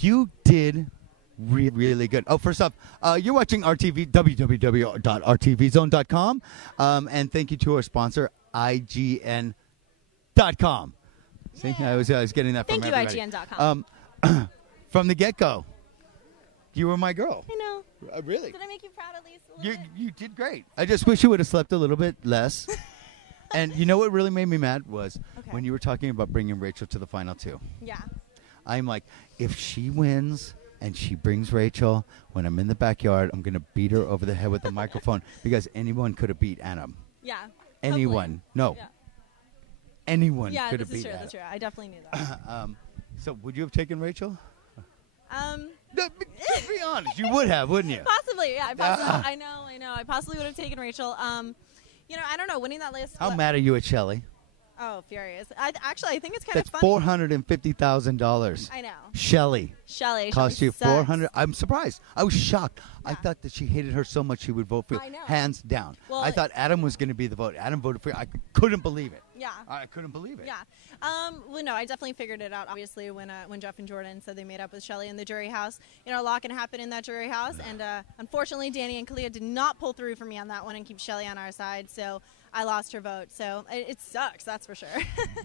You did really good. Oh, first off, you're watching RTV, www.rtvzone.com. And thank you to our sponsor, IGN.com. See, I was getting that from everybody. Thank you, IGN.com. From the get-go, you were my girl. I know. Really? Did I make you proud at least a little bit? You did great. I just wish you would have slept a little bit less. And you know what really made me mad was when you were talking about bringing Rachel to the final two. Yeah. I'm like, if she wins and she brings Rachel, when I'm in the backyard, I'm going to beat her over the head with the microphone because anyone could have beat Adam. Yeah. Anyone. Hopefully. No. Yeah. Anyone Yeah, could this have beat is true. Adam. That's true. I definitely knew that. So would you have taken Rachel? No, be honest. You would have, wouldn't you? Possibly, yeah. I know. I possibly would have taken Rachel. I don't know. Winning that list. How mad are you at Shelly? Oh, furious. I think it's kind That's of funny. $450,000. I know. Shelly cost you sucks. $400. I'm surprised. I was shocked. Yeah. I thought that she hated her so much she would vote for you. I know. Hands down. Well, I thought Adam was going to be the vote. Adam voted for you. I couldn't believe it. Yeah. I couldn't believe it. Yeah. Well, no, I definitely figured it out, obviously, when Jeff and Jordan said they made up with Shelly in the jury house. You know, a lot can happen in that jury house. And unfortunately, Danny and Kalia did not pull through for me on that one and keep Shelly on our side. So I lost her vote. So it sucks, that's for sure.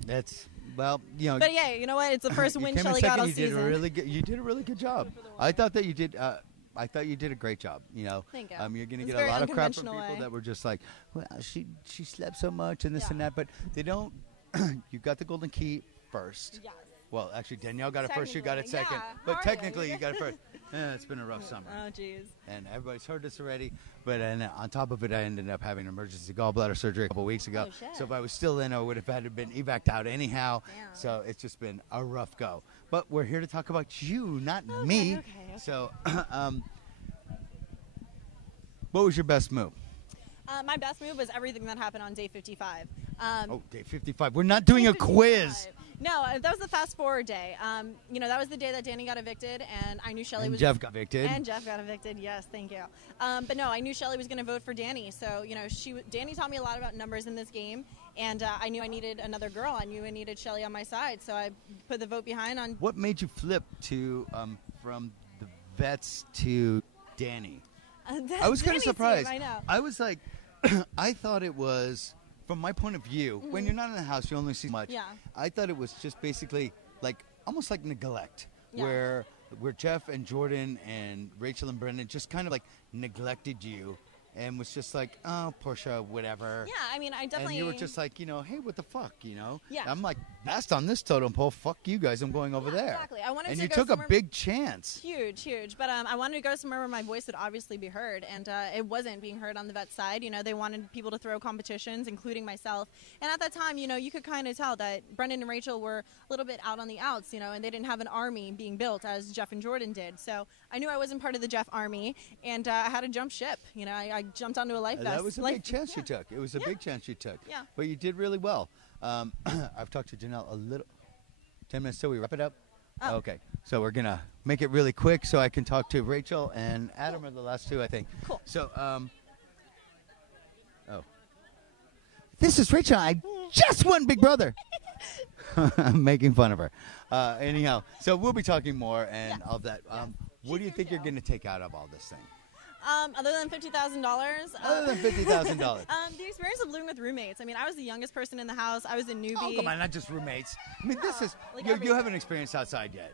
That's, well, you know. But yeah, you know what? It's the first win Shelly got all season. You did a really good job. I thought that you did. I thought you did a great job. You know, Thank you. You're going to get It's a lot of crap from very people way. that were just like, well, she slept so much and this and that, but they don't. You got the golden key first. Yes. Well, actually, Danielle got it first. You got it second. Yeah. But How are technically, you? you got it first. It's been a rough summer. Oh, jeez. And everybody's heard this already. But on top of it, I ended up having emergency gallbladder surgery a couple weeks ago. Oh, shit. So if I was still in, I would have had to been evac out anyhow. Damn. So it's just been a rough go. But we're here to talk about you, not Okay, me. okay. So what was your best move? My best move was everything that happened on day 55. Day 55. We're not doing Day a quiz. 55. No, that was the fast forward day. That was the day that Danny got evicted, and I knew Shelly was. Jeff got evicted. And Jeff got evicted. Yes, thank you. But no, I knew Shelly was going to vote for Danny. So Danny taught me a lot about numbers in this game, and I knew I needed another girl. I knew I needed Shelly on my side, so I put the vote behind on. What made you flip to from the vets to Danny? I was kind of surprised. I know. I was like, I thought it was, from my point of view, when you're not in the house, you only see much. Yeah. I thought it was just basically like almost like neglect, Yeah. where Jeff and Jordan and Rachel and Brendan just kind of like neglected you and was just like, oh, Porsche, whatever. Yeah, I mean, I definitely. And you were just like, hey, what the fuck, Yeah. I'm like, last on this totem pole, fuck you guys, I'm going over there. Exactly. I wanted and to you go took a somewhere- big chance. Huge. But I wanted to go somewhere where my voice would obviously be heard, and it wasn't being heard on the vet side. They wanted people to throw competitions, including myself. And at that time, you could kind of tell that Brendan and Rachel were a little bit out on the outs, and they didn't have an army being built as Jeff and Jordan did. So I knew I wasn't part of the Jeff army, and I had to jump ship. I jumped onto a life vest. That was a big chance you took. It was a big chance you took. Yeah. But you did really well. I've talked to Janelle a little. 10 minutes till we wrap it up? Oh. Okay. So we're going to make it really quick so I can talk to Rachel and Adam are the last two, I think. Cool. So, this is Rachel. I just won Big Brother. I'm making fun of her. Anyhow, so we'll be talking more and all that. What do you think you're going to take out of all this thing? Other than $50,000. Other than $50,000. The experience of living with roommates. I mean, I was the youngest person in the house. I was a newbie. Oh, come on, not just roommates. I mean, this is, like you everything. haven't experienced outside yet.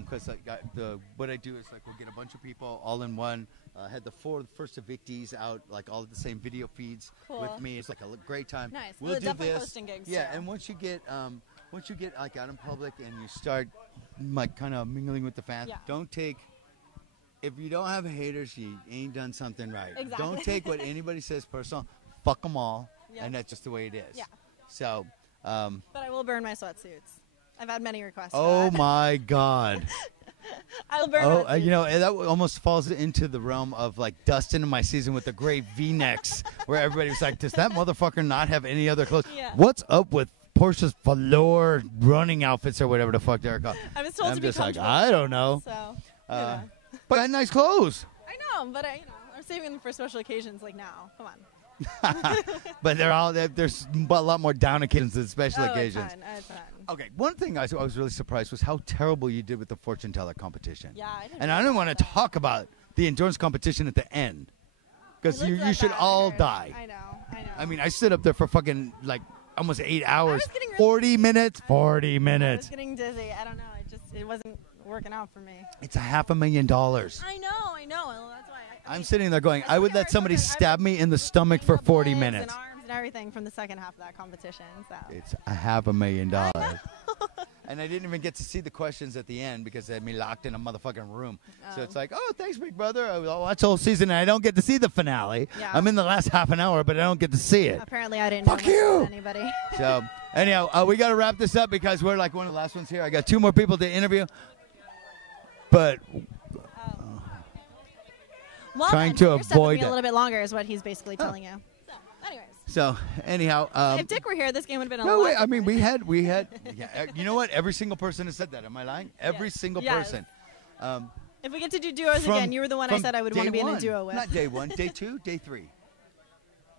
Because what I do is like we'll get a bunch of people all in one. Had the first evictees out like all the same video feeds with me. It's like a great time. Nice. We'll do definitely this. hosting gigs. Yeah, too. and once you get like out in public and you start like kind of mingling with the fans, don't take. If you don't have haters, you ain't done something right. Exactly. Don't take what anybody says personal. Fuck them all, Yeah. and that's just the way it is. Yeah. So. But I will burn my sweatsuits. I've had many requests. Oh my God. I will burn my sweatsuits. That almost falls into the realm of like Dustin in my season with the gray V-necks, where everybody was like, "Does that motherfucker not have any other clothes? Yeah. What's up with Porsche's velour running outfits or whatever the fuck they're called?" I was told I'm to be just like, comfortable. I don't know. So, But I had nice clothes. I know, but I'm saving them for special occasions like now. Come on. But there's a lot more down occasions than special occasions. It's fun. Okay, one thing I was really surprised was how terrible you did with the fortune teller competition. Yeah, I didn't. And I didn't want to talk about the endurance competition at the end because you should all die. I know. I mean, I stood up there for fucking like almost 8 hours, getting really 40 minutes, 40 I minutes. was getting dizzy. I don't know. It wasn't working out for me. It's $500,000. I know. Well, that's why. I'm sitting there going, I would let somebody stab me in the stomach for 40 minutes. And arms and everything from the second half of that competition. So. It's $500,000. And I didn't even get to see the questions at the end because they had me locked in a motherfucking room. So it's like, oh, thanks, big brother. I'll watch the whole season, and I don't get to see the finale. Yeah. I'm in the last half an hour, but I don't get to see it. Apparently, I didn't Fuck know you. about anybody. So, anyhow, we got to wrap this up because we're like one of the last ones here. I got 2 more people to interview. But Well, trying then, to you're stuck with avoid me a it. little bit longer is what he's basically telling you. So, anyhow. If Dick were here, this game would have been a No, lot wait. I mean, different. we had. Yeah, you know what? Every single person has said that. Am I lying? Every single Yes. person. If we get to do duos From- again, you were the one I from said I would want to day be in a one. duo with. Not day 1, day 2, day 3.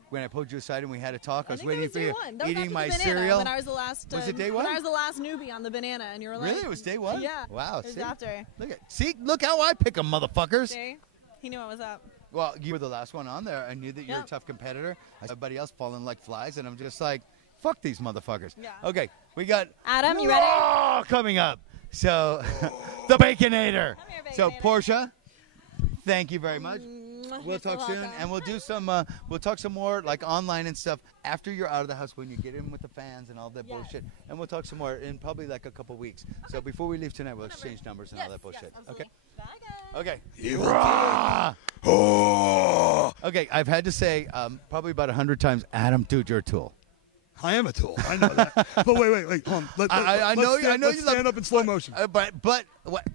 When I pulled you aside and we had a talk, I was think waiting it was for day you, one. That was eating after my the banana, cereal. When I was the last. Was it day When one? I was the last newbie on the banana, and you were like, Really? It was day 1? Yeah. Wow. It was See? after. Look how I pick 'em, motherfuckers. See? He knew what was up. Well, you were the last one on there. I knew that you were a Yep. tough competitor. I saw everybody else falling like flies, and I'm just like, fuck these motherfuckers. Yeah. Okay, we got Adam, you ready? Raw coming up. So, the Baconator. Come here, So, Baconator. Portia, thank you very much. You're We'll so talk soon, welcome. and we'll do some. We'll talk some more like online and stuff after you're out of the house when you get in with the fans and all that Yes. bullshit. And we'll talk some more in probably like a couple weeks. So before we leave tonight, we'll exchange numbers and all that bullshit. absolutely. Okay. Bye, guys. Okay. Rah! Oh! Okay, I've had to say probably about 100 times, Adam, dude, you're a tool. I am a tool. I know that. But wait. Hold on. I know Let's you stand love- up in slow motion. But what?